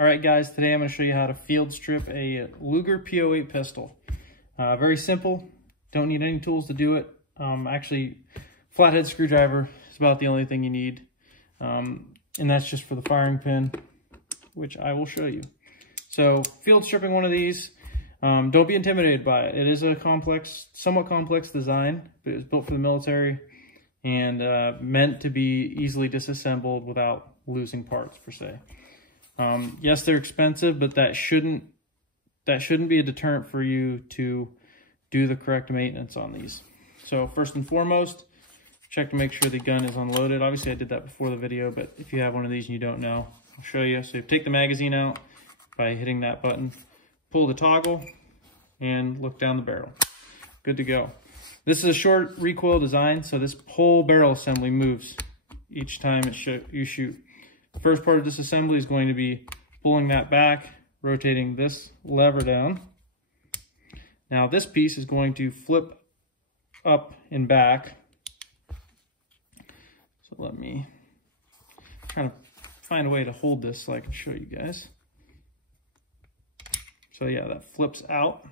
All right, guys, today I'm going to show you how to field strip a Luger P08 pistol. Very simple. Don't need any tools to do it. Actually, flathead screwdriver is about the only thing you need. And that's just for the firing pin, which I will show you. So field stripping one of these, don't be intimidated by it. It is a somewhat complex design, but it was built for the military and meant to be easily disassembled without losing parts per se. Yes, they're expensive, but that shouldn't be a deterrent for you to do the correct maintenance on these. So first and foremost, check to make sure the gun is unloaded. Obviously I did that before the video, but if you have one of these and you don't know, I'll show you. So you take the magazine out by hitting that button, pull the toggle, and look down the barrel. Good to go. This is a short recoil design, so this whole barrel assembly moves each time you shoot. The first part of this assembly is going to be pulling that back, rotating this lever down. Now this piece is going to flip up and back. So let me try to find a way to hold this so I can show you guys. So yeah, that flips out.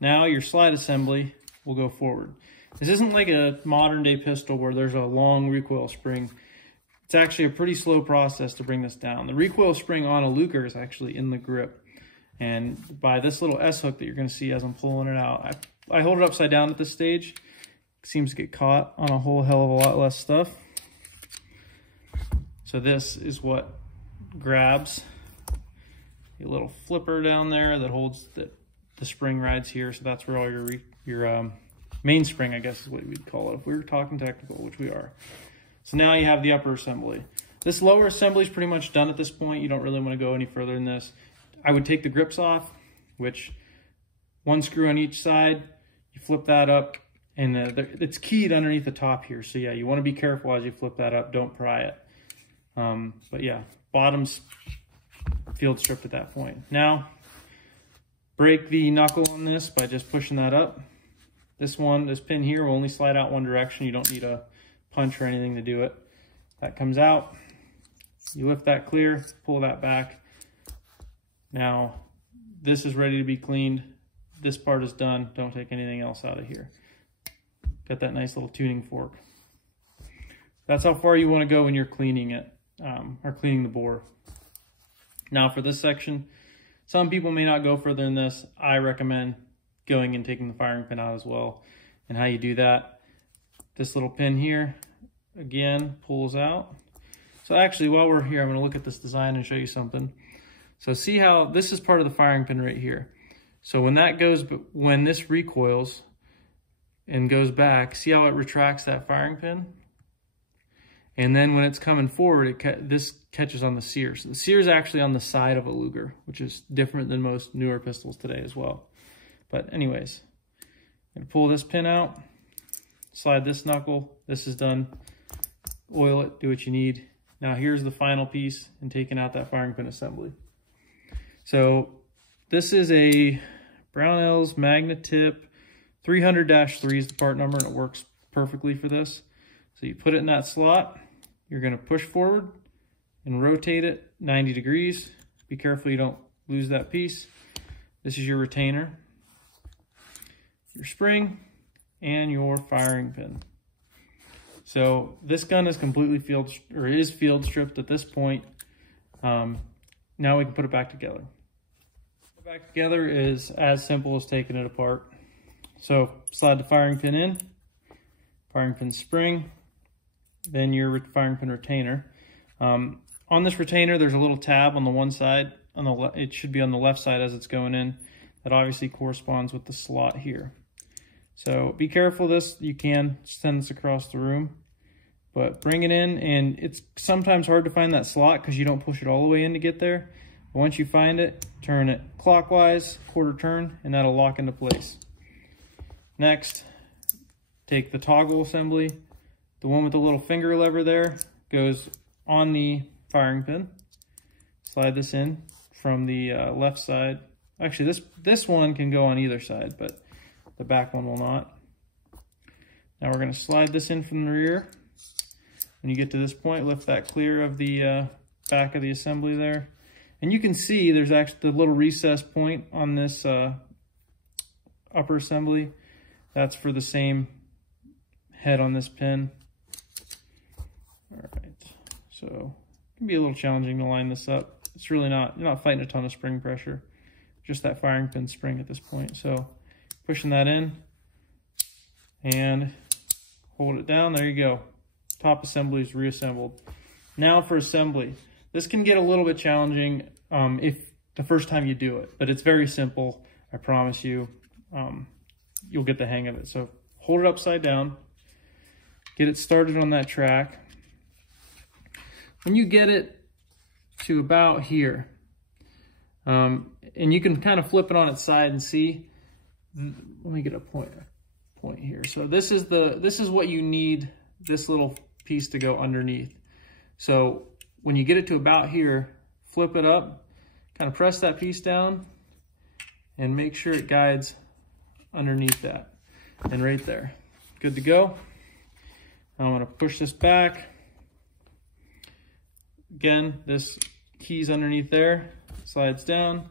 Now your slide assembly will go forward. This isn't like a modern day pistol where there's a long recoil spring. It's actually a pretty slow process to bring this down. The recoil spring on a Luger is actually in the grip. And by this little S-hook that you're going to see as I'm pulling it out, I hold it upside down at this stage. It seems to get caught on a whole hell of a lot less stuff. So this is what grabs a little flipper down there that holds the spring rides here. So that's where all your mainspring, I guess is what we'd call it if we were talking technical, which we are. So now you have the upper assembly. This lower assembly is pretty much done at this point. You don't really want to go any further than this. I would take the grips off, which one screw on each side, you flip that up, and it's keyed underneath the top here. So yeah, you want to be careful as you flip that up, don't pry it. But yeah, bottom's field stripped at that point. Now, break the knuckle on this by just pushing that up. This pin here will only slide out one direction. You don't need a punch or anything to do it. That comes out. You lift that clear, pull that back. Now, this is ready to be cleaned. This part is done. Don't take anything else out of here. Got that nice little tuning fork. That's how far you want to go when you're cleaning it, or cleaning the bore. Now for this section, some people may not go further than this. I recommend going and taking the firing pin out as well. And how you do that, this little pin here, again, pulls out. So actually, while we're here, I'm going to look at this design and show you something. So see how this is part of the firing pin right here. So when this recoils and goes back, see how it retracts that firing pin? And then when it's coming forward, this catches on the sear. So the sear is actually on the side of a Luger, which is different than most newer pistols today as well. But anyways, I'm gonna pull this pin out, slide this knuckle. This is done. Oil it, do what you need. Now here's the final piece in taking out that firing pin assembly. So this is a Brownells Magnatip 300-3 is the part number, and it works perfectly for this. So you put it in that slot. You're going to push forward and rotate it 90 degrees. Be careful you don't lose that piece. This is your retainer, your spring, and your firing pin. So this gun is completely field stripped at this point. Now we can put it back together. Put it back together is as simple as taking it apart. So slide the firing pin in, firing pin spring, then your firing pin retainer. On this retainer, there's a little tab on the one side. It should be on the left side as it's going in. That obviously corresponds with the slot here. So be careful of this. You can send this across the room, but bring it in, and it's sometimes hard to find that slot because you don't push it all the way in to get there. But once you find it, turn it clockwise, quarter turn, and that'll lock into place. Next, take the toggle assembly. The one with the little finger lever there goes on the firing pin. Slide this in from the left side. Actually, this one can go on either side, but the back one will not. Now we're going to slide this in from the rear. When you get to this point, lift that clear of the back of the assembly there. And you can see there's actually the little recess point on this upper assembly. That's for the same head on this pin. All right, so it can be a little challenging to line this up. It's really not, you're not fighting a ton of spring pressure, just that firing pin spring at this point. So pushing that in and hold it down, there you go. Top assembly is reassembled. Now for assembly. This can get a little bit challenging if the first time you do it, but it's very simple. I promise you, you'll get the hang of it. So hold it upside down, get it started on that track. When you get it to about here, and you can kind of flip it on its side and see, let me get a point here. So this is what you need this little piece to go underneath. So when you get it to about here, flip it up, kind of press that piece down and make sure it guides underneath that and right there. Good to go. Now I'm going to push this back. Again, this key's underneath there, slides down,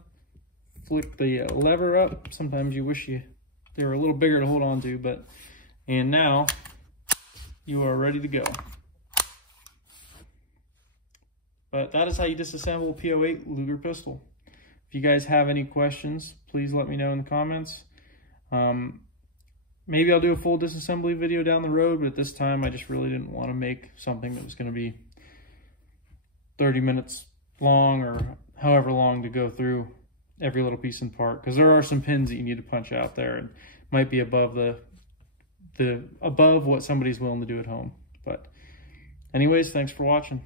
flick the lever up. Sometimes you wish they were a little bigger to hold on to, and now you are ready to go. But that is how you disassemble a P08 Luger pistol. If you guys have any questions, please let me know in the comments. Maybe I'll do a full disassembly video down the road, but at this time I just really didn't want to make something that was going to be 30 minutes long or however long to go through every little piece and part, because there are some pins that you need to punch out there and might be above above what somebody's willing to do at home. But anyways, thanks for watching.